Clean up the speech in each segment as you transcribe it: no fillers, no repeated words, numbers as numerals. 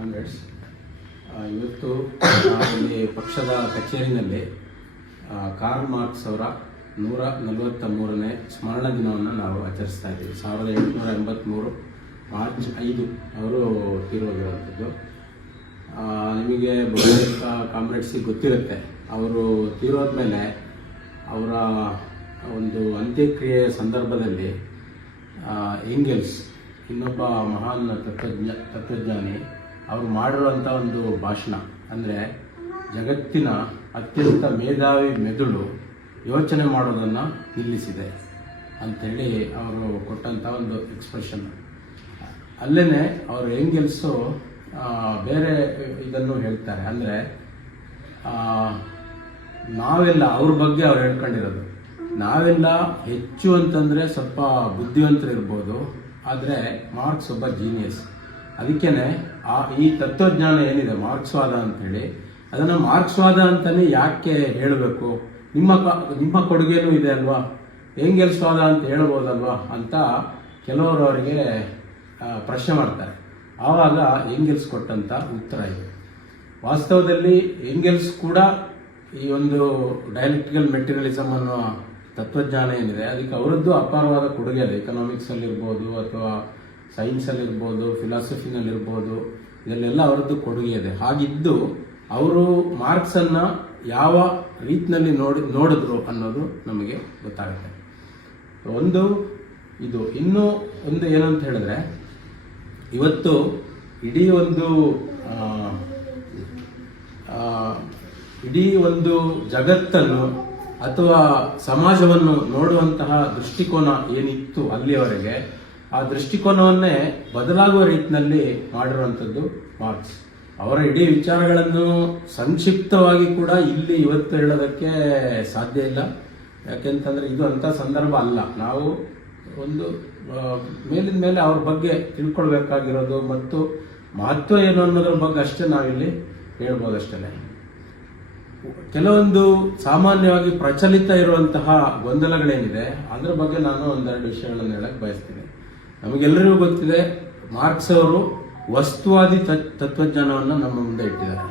Comrades, ಇವತ್ತು ಇಲ್ಲಿ ಪಕ್ಷದ ಕಚೇರಿನಲ್ಲಿ ಕಾರ್ಲ್ ಮಾರ್ಕ್ಸ್ ಅವರ 143ನೇ ಸ್ಮರಣ ದಿನವನ್ನು ನಾವು ಆಚರಿಸ್ತಾ ಇದ್ದೀವಿ. 1883 ಮಾರ್ಚ್ 5 ಅವರು ತೀರೋಗಿರುವಂಥದ್ದು. ನಿಮಗೆ ಬಹುತೇಕ ಕಾಮ್ರೇಡ್ಸಿಗೆ ಗೊತ್ತಿರುತ್ತೆ, ಅವರು ತೀರೋದ್ಮೇಲೆ ಅವರ ಒಂದು ಅಂತ್ಯಕ್ರಿಯೆ ಸಂದರ್ಭದಲ್ಲಿ ಎಂಗೆಲ್ಸ್, ಇನ್ನೊಬ್ಬ ಮಹಾನ್ ತತ್ವಜ್ಞಾನಿ, ಅವರು ಮಾಡಿರುವಂಥ ಒಂದು ಭಾಷಣ ಅಂದರೆ ಜಗತ್ತಿನ ಅತ್ಯಂತ ಮೇಧಾವಿ ಮೆದುಳು ಯೋಚನೆ ಮಾಡೋದನ್ನು ನಿಲ್ಲಿಸಿದೆ ಅಂಥೇಳಿ ಅವರು ಕೊಟ್ಟಂಥ ಒಂದು ಎಕ್ಸ್ಪ್ರೆಷನ್. ಅಲ್ಲೇ ಅವರು ಎಂಗೆಲ್ಸು ಬೇರೆ ಇದನ್ನು ಹೇಳ್ತಾರೆ, ಅಂದರೆ ನಾವೆಲ್ಲ ಅವ್ರ ಬಗ್ಗೆ ಅವ್ರು ಹೇಳ್ಕೊಂಡಿರೋದು, ನಾವೆಲ್ಲ ಹೆಚ್ಚು ಅಂತಂದರೆ ಸ್ವಲ್ಪ ಬುದ್ಧಿವಂತರಿರ್ಬೋದು, ಆದರೆ ಮಾರ್ಕ್ಸ್ ಒಬ್ಬ ಜೀನಿಯಸ್. ಅದಕ್ಕೇನೆ ಈ ತತ್ವಜ್ಞಾನ ಏನಿದೆ ಮಾರ್ಕ್ಸ್ವಾದ ಅಂತೇಳಿ, ಅದನ್ನು ಮಾರ್ಕ್ಸ್ವಾದ ಅಂತಲೇ ಯಾಕೆ ಹೇಳಬೇಕು, ನಿಮ್ಮ ಕೊಡುಗೆನೂ ಇದೆ ಅಲ್ವಾ, ಎಂಗೆಲ್ಸ್ವಾದ ಅಂತ ಹೇಳ್ಬೋದಲ್ವಾ ಅಂತ ಕೆಲವರು ಅವರಿಗೆ ಪ್ರಶ್ನೆ ಮಾಡ್ತಾರೆ. ಆವಾಗ ಎಂಗೆಲ್ಸ್ ಕೊಟ್ಟಂಥ ಉತ್ತರ ಇದೆ. ವಾಸ್ತವದಲ್ಲಿ ಎಂಗೆಲ್ಸ್ ಕೂಡ ಈ ಒಂದು ಡೈಲೆಕ್ಟಿಕಲ್ ಮೆಟೀರಿಯಲಿಸಮ್ ಅನ್ನೋ ತತ್ವಜ್ಞಾನ ಏನಿದೆ ಅದಕ್ಕೆ ಅವರದ್ದು ಅಪಾರವಾದ ಕೊಡುಗೆ ಇದೆ. ಎಕನಾಮಿಕ್ಸಲ್ಲಿರ್ಬೋದು ಅಥವಾ ಸೈನ್ಸಲ್ಲಿರ್ಬೋದು, ಫಿಲಾಸಫಿನಲ್ಲಿರ್ಬೋದು, ಇದರಲ್ಲೆಲ್ಲ ಅವರದ್ದು ಕೊಡುಗೆ ಇದೆ. ಹಾಗಿದ್ದು ಅವರು ಮಾರ್ಕ್ಸನ್ನು ಯಾವ ರೀತಿಯಲ್ಲಿ ನೋಡಿದ್ರು ಅನ್ನೋದು ನಮಗೆ ಗೊತ್ತಾಗುತ್ತೆ. ಒಂದು ಇದು. ಇನ್ನೂ ಒಂದು ಏನಂತ ಹೇಳಿದ್ರೆ, ಇವತ್ತು ಇಡೀ ಒಂದು ಜಗತ್ತನ್ನು ಅಥವಾ ಸಮಾಜವನ್ನು ನೋಡುವಂತಹ ದೃಷ್ಟಿಕೋನ ಏನಿತ್ತು ಅಲ್ಲಿಯವರೆಗೆ, ಆ ದೃಷ್ಟಿಕೋನವನ್ನೇ ಬದಲಾಗುವ ರೀತಿಯಲ್ಲಿ ಮಾಡಿರುವಂಥದ್ದು ಮಾರ್ಕ್ಸ್. ಅವರ ಇಡೀ ವಿಚಾರಗಳನ್ನು ಸಂಕ್ಷಿಪ್ತವಾಗಿ ಕೂಡ ಇಲ್ಲಿ ಇವತ್ತು ಹೇಳೋದಕ್ಕೆ ಸಾಧ್ಯ ಇಲ್ಲ. ಯಾಕೆಂತಂದರೆ ಇದು ಅಂಥ ಸಂದರ್ಭ ಅಲ್ಲ. ನಾವು ಒಂದು ಮೇಲಿನ ಮೇಲೆ ಅವ್ರ ಬಗ್ಗೆ ತಿಳ್ಕೊಳ್ಬೇಕಾಗಿರೋದು ಮತ್ತು ಮಹತ್ವ ಏನು ಅನ್ನೋದ್ರ ಬಗ್ಗೆ ಅಷ್ಟೇ ನಾವಿಲ್ಲಿ ಹೇಳ್ಬೋದಷ್ಟೇ. ಕೆಲವೊಂದು ಸಾಮಾನ್ಯವಾಗಿ ಪ್ರಚಲಿತ ಇರುವಂತಹ ಗೊಂದಲಗಳೇನಿದೆ ಅದರ ಬಗ್ಗೆ ನಾನು ಒಂದೆರಡು ವಿಷಯಗಳನ್ನು ಹೇಳಕ್ಕೆ ಬಯಸ್ತೀನಿ. ನಮಗೆಲ್ಲರಿಗೂ ಗೊತ್ತಿದೆ, ಮಾರ್ಕ್ಸ್ ಅವರು ವಸ್ತುವಾದಿ ತತ್ವಜ್ಞಾನವನ್ನು ನಮ್ಮ ಮುಂದೆ ಇಟ್ಟಿದ್ದಾರೆ.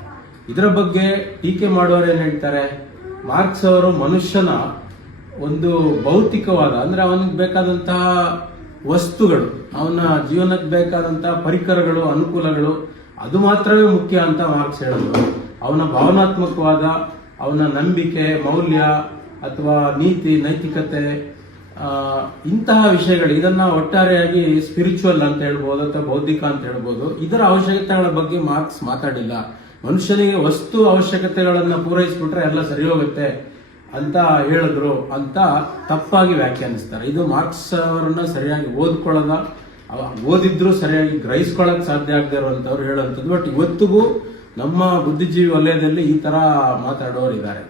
ಇದರ ಬಗ್ಗೆ ಟೀಕೆ ಮಾಡುವವರು ಏನು ಹೇಳ್ತಾರೆ, ಮಾರ್ಕ್ಸ್ ಅವರು ಮನುಷ್ಯನ ಒಂದು ಭೌತಿಕವಾದ, ಅಂದರೆ ಅವನಿಗೆ ಬೇಕಾದಂತಹ ವಸ್ತುಗಳು, ಅವನ ಜೀವನಕ್ಕೆ ಬೇಕಾದಂತಹ ಪರಿಕರಗಳು, ಅನುಕೂಲಗಳು, ಅದು ಮಾತ್ರವೇ ಮುಖ್ಯ ಅಂತ ಮಾರ್ಕ್ಸ್ ಹೇಳಿದ್ರು. ಅವನ ಭಾವನಾತ್ಮಕವಾದ, ಅವನ ನಂಬಿಕೆ, ಮೌಲ್ಯ ಅಥವಾ ನೀತಿ, ನೈತಿಕತೆ, ಇಂತಹ ವಿಷಯಗಳು, ಇದನ್ನ ಒಟ್ಟಾರೆಯಾಗಿ ಸ್ಪಿರಿಚುವಲ್ ಅಂತ ಹೇಳ್ಬೋದು ಅಥವಾ ಬೌದ್ಧಿಕ ಅಂತ ಹೇಳ್ಬೋದು, ಇದರ ಅವಶ್ಯಕತೆಗಳ ಬಗ್ಗೆ ಮಾರ್ಕ್ಸ್ ಮಾತಾಡಿಲ್ಲ. ಮನುಷ್ಯನಿಗೆ ವಸ್ತು ಅವಶ್ಯಕತೆಗಳನ್ನು ಪೂರೈಸಿಬಿಟ್ರೆ ಎಲ್ಲ ಸರಿ ಹೋಗುತ್ತೆ ಅಂತ ಹೇಳಿದ್ರು ಅಂತ ತಪ್ಪಾಗಿ ವ್ಯಾಖ್ಯಾನಿಸ್ತಾರೆ. ಇದು ಮಾರ್ಕ್ಸ್ ಅವರನ್ನ ಸರಿಯಾಗಿ ಓದಿದ್ರು ಸರಿಯಾಗಿ ಗ್ರಹಿಸ್ಕೊಳ್ಳಕ್ ಸಾಧ್ಯ ಆಗದೆ ಇರುವಂತವ್ರು ಹೇಳುವಂಥದ್ದು. ಬಟ್ ಇವತ್ತಿಗೂ ನಮ್ಮ ಬುದ್ಧಿಜೀವಿ ವಲಯದಲ್ಲಿ ಈ ತರ ಮಾತಾಡೋರು ಇದ್ದಾರೆ.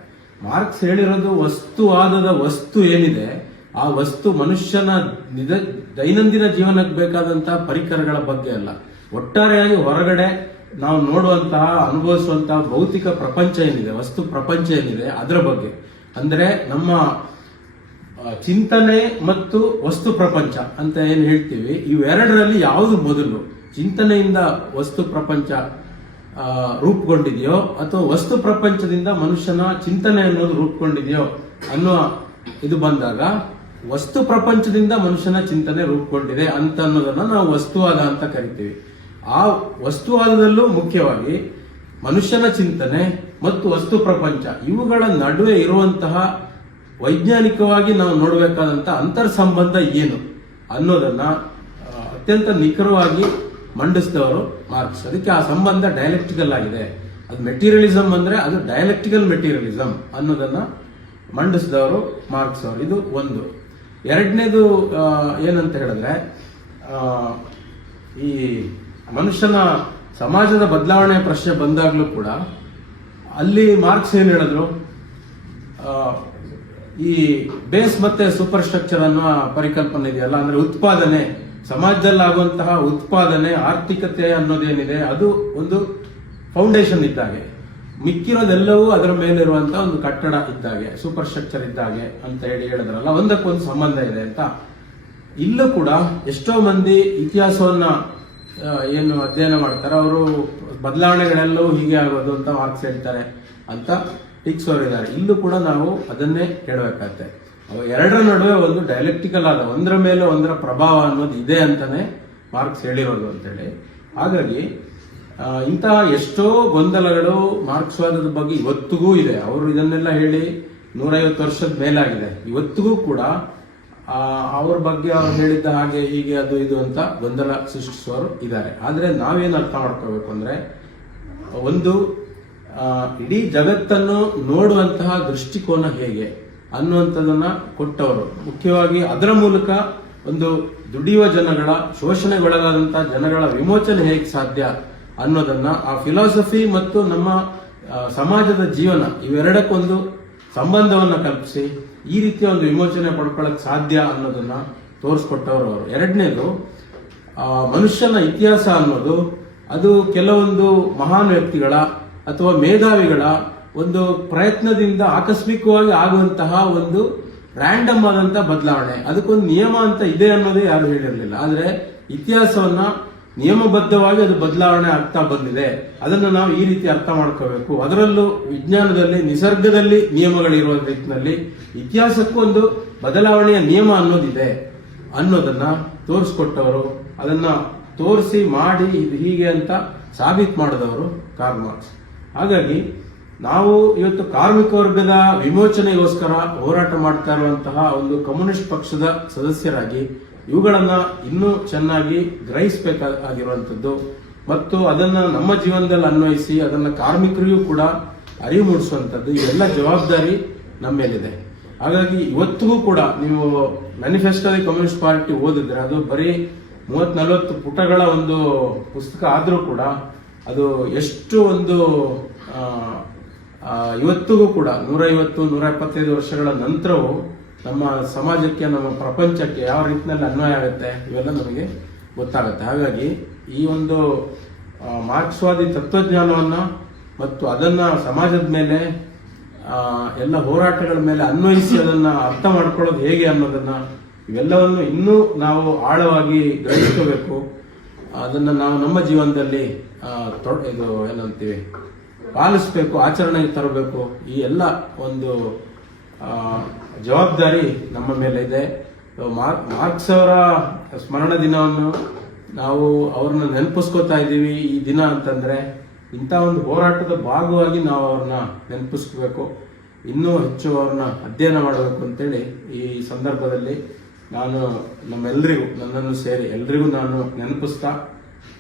ಮಾರ್ಕ್ಸ್ ಹೇಳಿರೋದು ವಸ್ತುವಾದದ ವಸ್ತು ಏನಿದೆ, ಆ ವಸ್ತು ಮನುಷ್ಯನ ದೈನಂದಿನ ಜೀವನಕ್ಕೆ ಬೇಕಾದಂತಹ ಪರಿಕರಗಳ ಬಗ್ಗೆ ಅಲ್ಲ, ಒಟ್ಟಾರೆಯಾಗಿ ಹೊರಗಡೆ ನಾವು ನೋಡುವಂತಹ, ಅನುಭವಿಸುವಂತಹ ಭೌತಿಕ ಪ್ರಪಂಚ ಏನಿದೆ, ವಸ್ತು ಪ್ರಪಂಚ ಏನಿದೆ ಅದರ ಬಗ್ಗೆ. ಅಂದ್ರೆ ನಮ್ಮ ಚಿಂತನೆ ಮತ್ತು ವಸ್ತು ಪ್ರಪಂಚ ಅಂತ ಏನ್ ಹೇಳ್ತೀವಿ, ಇವೆರಡರಲ್ಲಿ ಯಾವುದು ಮೊದಲು, ಚಿಂತನೆಯಿಂದ ವಸ್ತು ಪ್ರಪಂಚ ರೂಪುಗೊಂಡಿದೆಯೋ ಅಥವಾ ವಸ್ತು ಪ್ರಪಂಚದಿಂದ ಮನುಷ್ಯನ ಚಿಂತನೆ ಅನ್ನೋದು ರೂಪುಗೊಂಡಿದೆಯೋ ಅನ್ನೋ ಇದು ಬಂದಾಗ, ವಸ್ತು ಪ್ರಪಂಚದಿಂದ ಮನುಷ್ಯನ ಚಿಂತನೆ ರೂಪುಗೊಂಡಿದೆ ಅಂತ ಅನ್ನೋದನ್ನ ನಾವು ವಸ್ತುವಾದ ಅಂತ ಕರಿತೀವಿ. ಆ ವಸ್ತುವಾದದಲ್ಲೂ ಮುಖ್ಯವಾಗಿ ಮನುಷ್ಯನ ಚಿಂತನೆ ಮತ್ತು ವಸ್ತು ಪ್ರಪಂಚ ಇವುಗಳ ನಡುವೆ ಇರುವಂತಹ ವೈಜ್ಞಾನಿಕವಾಗಿ ನಾವು ನೋಡಬೇಕಾದಂತಹ ಅಂತರ್ ಸಂಬಂಧ ಏನು ಅನ್ನೋದನ್ನ ಅತ್ಯಂತ ನಿಖರವಾಗಿ ಮಂಡಿಸಿದವರು ಮಾರ್ಕ್ಸ್. ಅದಕ್ಕೆ ಆ ಸಂಬಂಧ ಡೈಲೆಕ್ಟಿಕಲ್ ಆಗಿದೆ. ಅದು ಮೆಟೀರಿಯಲಿಸಮ್ ಅಂದ್ರೆ ಅದು ಡೈಲೆಕ್ಟಿಕಲ್ ಮೆಟೀರಿಯಲಿಸಮ್ ಅನ್ನೋದನ್ನ ಮಂಡಿಸಿದವರು ಮಾರ್ಕ್ಸ್ ಅವರು. ಇದು ಒಂದು. ಎರಡನೇದು ಏನಂತ ಹೇಳಿದ್ರೆ, ಈ ಮನುಷ್ಯನ ಸಮಾಜದ ಬದಲಾವಣೆ ಪ್ರಶ್ನೆ ಬಂದಾಗ್ಲೂ ಕೂಡ ಅಲ್ಲಿ ಮಾರ್ಕ್ಸ್ ಏನ್ ಹೇಳಿದ್ರು, ಈ ಬೇಸ್ ಮತ್ತೆ ಸೂಪರ್ ಸ್ಟ್ರಕ್ಚರ್ ಅನ್ನುವ ಪರಿಕಲ್ಪನೆ ಇದೆಯಲ್ಲ, ಅಂದ್ರೆ ಉತ್ಪಾದನೆ, ಸಮಾಜದಲ್ಲಿ ಆಗುವಂತಹ ಉತ್ಪಾದನೆ, ಆರ್ಥಿಕತೆ ಅನ್ನೋದೇನಿದೆ ಅದು ಒಂದು ಫೌಂಡೇಶನ್ ಇದ್ದಾಗೆ, ಮಿಕ್ಕಿರೋದೆಲ್ಲವೂ ಅದರ ಮೇಲಿರುವಂತಹ ಒಂದು ಕಟ್ಟಡ ಇದ್ದಾಗೆ, ಸೂಪರ್ ಸ್ಟ್ರಕ್ಚರ್ ಇದ್ದಾಗೆ ಅಂತ ಹೇಳಿದ್ರಲ್ಲ, ಒಂದಕ್ಕೊಂದು ಸಂಬಂಧ ಇದೆ ಅಂತ. ಇಲ್ಲೂ ಕೂಡ ಎಷ್ಟೋ ಮಂದಿ ಇತಿಹಾಸವನ್ನ ಏನು ಅಧ್ಯಯನ ಮಾಡ್ತಾರೆ ಅವರು ಬದಲಾವಣೆಗಳೆಲ್ಲವೂ ಹೀಗೆ ಆಗೋದು ಅಂತ ಮಾರ್ಕ್ಸ್ ಹೇಳ್ತಾರೆ ಅಂತ ಟೀಕ್ಸೋರಿದ್ದಾರೆ. ಇಲ್ಲೂ ಕೂಡ ನಾವು ಅದನ್ನೇ ಹೇಳಬೇಕಾಗತ್ತೆ. ಎರಡರ ನಡುವೆ ಒಂದು ಡೈಲೆಕ್ಟಿಕಲ್ ಆದ ಒಂದರ ಮೇಲೆ ಒಂದರ ಪ್ರಭಾವ ಅನ್ನೋದು ಇದೆ ಅಂತಾನೆ ಮಾರ್ಕ್ಸ್ ಹೇಳಿರೋದು ಅಂತೇಳಿ. ಹಾಗಾಗಿ ಇಂತಹ ಎಷ್ಟೋ ಗೊಂದಲಗಳು ಮಾರ್ಕ್ಸ್ವಾದದ ಬಗ್ಗೆ ಇವತ್ತಿಗೂ ಇದೆ. ಅವರು ಇದನ್ನೆಲ್ಲ ಹೇಳಿ 150 ವರ್ಷದ ಮೇಲಾಗಿದೆ. ಇವತ್ತಿಗೂ ಕೂಡ ಅವ್ರ ಬಗ್ಗೆ ಅವ್ರು ಹೇಳಿದ್ದ ಹಾಗೆ ಹೀಗೆ ಅದು ಇದು ಅಂತ ಗೊಂದಲ ಸೃಷ್ಟಿಸುವವರು ಇದ್ದಾರೆ. ಆದ್ರೆ ನಾವೇನು ಅರ್ಥ ಮಾಡ್ಕೋಬೇಕು ಅಂದ್ರೆ, ಒಂದು ಇಡೀ ಜಗತ್ತನ್ನು ನೋಡುವಂತಹ ದೃಷ್ಟಿಕೋನ ಹೇಗೆ ಅನ್ನುವಂಥದ್ದನ್ನ ಕೊಟ್ಟವರು. ಮುಖ್ಯವಾಗಿ ಅದರ ಮೂಲಕ ಒಂದು ದುಡಿಯುವ ಜನಗಳ, ಶೋಷಣೆಗೊಳಗಾದಂತಹ ಜನಗಳ ವಿಮೋಚನೆ ಹೇಗೆ ಸಾಧ್ಯ ಅನ್ನೋದನ್ನ, ಆ ಫಿಲಾಸಫಿ ಮತ್ತು ನಮ್ಮ ಸಮಾಜದ ಜೀವನ ಇವೆರಡಕ್ಕೊಂದು ಸಂಬಂಧವನ್ನ ಕಲ್ಪಿಸಿ ಈ ರೀತಿಯ ಒಂದು ವಿಮೋಚನೆ ಪಡ್ಕೊಳ್ಳಕ್ ಸಾಧ್ಯ ಅನ್ನೋದನ್ನ ತೋರಿಸ್ಕೊಟ್ಟವರು ಅವರು. ಎರಡನೇದು, ಮನುಷ್ಯನ ಇತಿಹಾಸ ಅನ್ನೋದು ಅದು ಕೆಲವೊಂದು ಮಹಾನ್ ವ್ಯಕ್ತಿಗಳ ಅಥವಾ ಮೇಧಾವಿಗಳ ಒಂದು ಪ್ರಯತ್ನದಿಂದ ಆಕಸ್ಮಿಕವಾಗಿ ಆಗುವಂತಹ ಒಂದು ರ್ಯಾಂಡಮ್ ಆದಂತಹ ಬದಲಾವಣೆ. ಅದಕ್ಕೊಂದು ನಿಯಮ ಅಂತ ಇದೆ ಅನ್ನೋದೇ ಯಾರು ಹೇಳಿರಲಿಲ್ಲ. ಆದ್ರೆ ಇತಿಹಾಸವನ್ನ ನಿಯಮಬದ್ಧವಾಗಿ ಅದು ಬದಲಾವಣೆ ಆಗ್ತಾ ಬಂದಿದೆ. ಅದನ್ನು ನಾವು ಈ ರೀತಿ ಅರ್ಥ ಮಾಡ್ಕೋಬೇಕು. ಅದರಲ್ಲೂ ವಿಜ್ಞಾನದಲ್ಲಿ, ನಿಸರ್ಗದಲ್ಲಿ ನಿಯಮಗಳಿರುವ ರೀತಿಯಲ್ಲಿ ಇತಿಹಾಸಕ್ಕೂ ಒಂದು ಬದಲಾವಣೆಯ ನಿಯಮ ಅನ್ನೋದಿದೆ ಅನ್ನೋದನ್ನ ತೋರಿಸ್ಕೊಟ್ಟವರು. ಅದನ್ನ ತೋರಿಸಿ ಮಾಡಿ ಇದು ಹೀಗೆ ಅಂತ ಸಾಬೀತು ಮಾಡಿದವರು ಕಾರ್ಲ್ ಮಾರ್ಕ್ಸ್. ಹಾಗಾಗಿ ನಾವು ಇವತ್ತು ಕಾರ್ಮಿಕ ವರ್ಗದ ವಿಮೋಚನೆಗೋಸ್ಕರ ಹೋರಾಟ ಮಾಡ್ತಾ ಇರುವಂತಹ ಒಂದು ಕಮ್ಯುನಿಸ್ಟ್ ಪಕ್ಷದ ಸದಸ್ಯರಾಗಿ ಇವುಗಳನ್ನ ಇನ್ನೂ ಚೆನ್ನಾಗಿ ಗ್ರಹಿಸಬೇಕಾಗಿರುವಂತದ್ದು ಮತ್ತು ಅದನ್ನ ನಮ್ಮ ಜೀವನದಲ್ಲಿ ಅನ್ವಯಿಸಿ ಅದನ್ನ ಕಾರ್ಮಿಕರಿಗೂ ಕೂಡ ಅರಿವು ಮೂಡಿಸುವಂತದ್ದು, ಇವೆಲ್ಲ ಜವಾಬ್ದಾರಿ ನಮ್ಮ ಮೇಲಿದೆ. ಹಾಗಾಗಿ ಇವತ್ತಿಗೂ ಕೂಡ ನೀವು ಮ್ಯಾನಿಫೆಸ್ಟೋದಲ್ಲಿ ಕಮ್ಯುನಿಸ್ಟ್ ಪಾರ್ಟಿ ಓದಿದ್ರೆ ಅದು ಬರೀ 30-40 ಪುಟಗಳ ಒಂದು ಪುಸ್ತಕ ಆದ್ರೂ ಕೂಡ ಅದು ಎಷ್ಟು ಒಂದು ಇವತ್ತಿಗೂ ಕೂಡ 150-175 ವರ್ಷಗಳ ನಂತರವೂ ನಮ್ಮ ಸಮಾಜಕ್ಕೆ, ನಮ್ಮ ಪ್ರಪಂಚಕ್ಕೆ ಯಾವ ರೀತಿಯಲ್ಲಿ ಅನ್ವಯ ಆಗುತ್ತೆ ಇವೆಲ್ಲ ನಮಗೆ ಗೊತ್ತಾಗುತ್ತೆ. ಹಾಗಾಗಿ ಈ ಒಂದು ಮಾರ್ಕ್ಸ್ವಾದಿ ತತ್ವಜ್ಞಾನವನ್ನ ಮತ್ತು ಅದನ್ನ ಸಮಾಜದ ಮೇಲೆ, ಎಲ್ಲ ಹೋರಾಟಗಳ ಮೇಲೆ ಅನ್ವಯಿಸಿ ಅದನ್ನ ಅರ್ಥ ಮಾಡ್ಕೊಳ್ಳೋದು ಹೇಗೆ ಅನ್ನೋದನ್ನ, ಇವೆಲ್ಲವನ್ನು ಇನ್ನೂ ನಾವು ಆಳವಾಗಿ ಗ್ರಹಿಸಬೇಕು. ಅದನ್ನ ನಾವು ನಮ್ಮ ಜೀವನದಲ್ಲಿ ಇದು ಏನಂತೀವಿ ಪಾಲಿಸಬೇಕು, ಆಚರಣೆಗೆ ತರಬೇಕು. ಈ ಎಲ್ಲ ಒಂದು ಜವಾಬ್ದಾರಿ ನಮ್ಮ ಮೇಲೆ ಇದೆ. ಮಾರ್ಕ್ಸ್ ಅವರ ಸ್ಮರಣ ದಿನವನ್ನು ನಾವು ಅವ್ರನ್ನ ನೆನಪಿಸ್ಕೋತಾ ಇದ್ದೀವಿ ಈ ದಿನ ಅಂತಂದ್ರೆ, ಇಂಥ ಒಂದು ಹೋರಾಟದ ಭಾಗವಾಗಿ ನಾವು ಅವ್ರನ್ನ ನೆನಪಿಸ್ಕೋಬೇಕು, ಇನ್ನೂ ಹೆಚ್ಚು ಅವ್ರನ್ನ ಅಧ್ಯಯನ ಮಾಡಬೇಕು ಅಂತೇಳಿ ಈ ಸಂದರ್ಭದಲ್ಲಿ ನಾನು ನಮ್ಮೆಲ್ಲರಿಗೂ, ನನ್ನನ್ನು ಸೇರಿ ಎಲ್ರಿಗೂ ನಾನು ನೆನಪಿಸ್ತಾ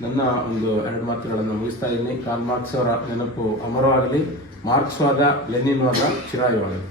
ನನ್ನ ಒಂದು 2 ಮಾತುಗಳನ್ನು ಮುಗಿಸ್ತಾ ಇದ್ದೀನಿ. ಕಾರ್ಲ್ ಮಾರ್ಕ್ಸ್ ಅವರ ನೆನಪು ಅಮರವಾಗಲಿ, ಮಾರ್ಕ್ಸ್ವಾದ ಲೆನಿನ್ವಾದ ಚಿರಾಯುವಾಗಲಿ.